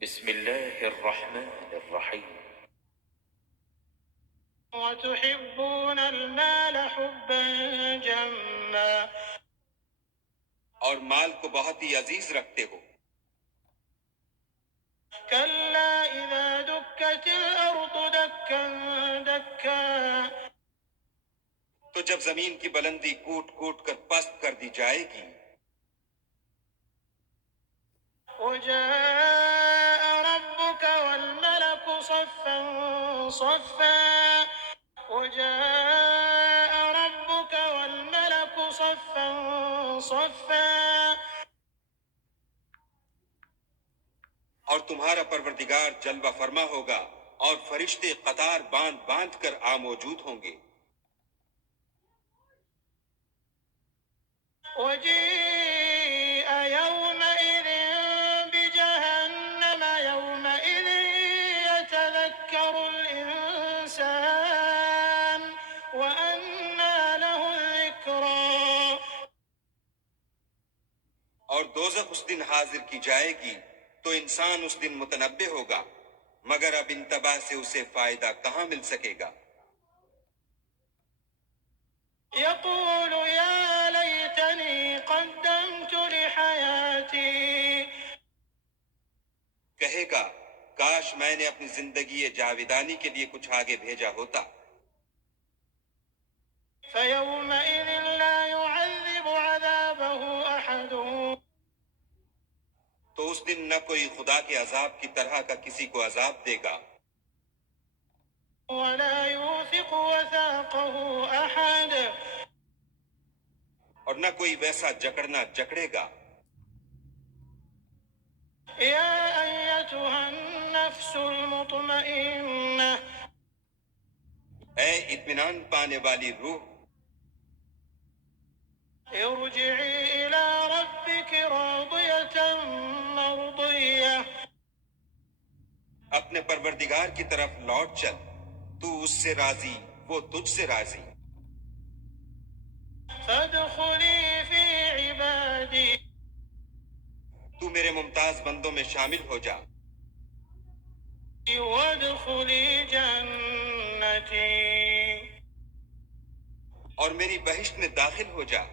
بسم اللہ الرحمن الرحیم۔ وَتُحِبُّونَ الْمَالَ حُبًّا جَمًّا، اور مال کو بہت ہی عزیز رکھتے ہو۔ كَلَّا إِذَا دُكَّتِ الْأَرْضُ دَكًّا دَكًّا، تو جب زمین کی بلندی کوٹ کوٹ کر پست کر دی جائے گی، وَجَاءَ رَبُّكَ وَالْمَلَكُ صَفًّا صَفًّا، وَجَاءَ رَبُّكَ وَالْمَلَكُ صَفًّا صَفًّا، اور تمہارا پروردگار جلوہ فرما ہوگا اور فرشتے قطار باندھ باندھ کر موجود ہوں گے۔ وَجِيءَ يَوْمَئِذٍ بِجَهَنَّمَ يَوْمَئِذٍ يَتَذَكَّرُ الْإِنسَانُ وَأَنَّىٰ لَهُ الذِّكْرَىٰ، اور دوزخ اس دن حاضر کی جائے گی تو انسان اس دن متنبہ ہوگا، مگر اب انتباہ سے اسے فائدہ کہاں مل سکے گا۔ يَقُولُ يَا لَيْتَنِي قَدَّمْتُ لِحَيَاتِي، کہے گا کاش میں نے اپنی زندگی جاویدانی کے لیے کچھ آگے بھیجا ہوتا۔ فَيَوْمَئِذٍ لَّا يُعَذِّبُ عَذَابَهُ أَحَدٌ، تو اس دن نہ کوئی خدا کے عذاب کی طرح کا کسی کو عذاب دے گا، وَلَا يُوثِقُ وَثَاقَهُ أَحَدٌ، اور نہ کوئی ویسا جکڑنا جکڑے گا۔ يَا أَيَّتُهَا النَّفْسُ الْمُطْمَئِنَّةُ، اے اطمینان پانے والی روح، ارجعي إلى ربك راضية مرضية، اپنے پروردگار کی طرف لوٹ چل، تو اس سے راضی، وہ تجھ سے راضی۔ فادخلي في عبادي، تو میرے ممتاز بندوں میں شامل ہو جا، وادخلي جنتي، اور میری بہشت میں داخل ہو جا۔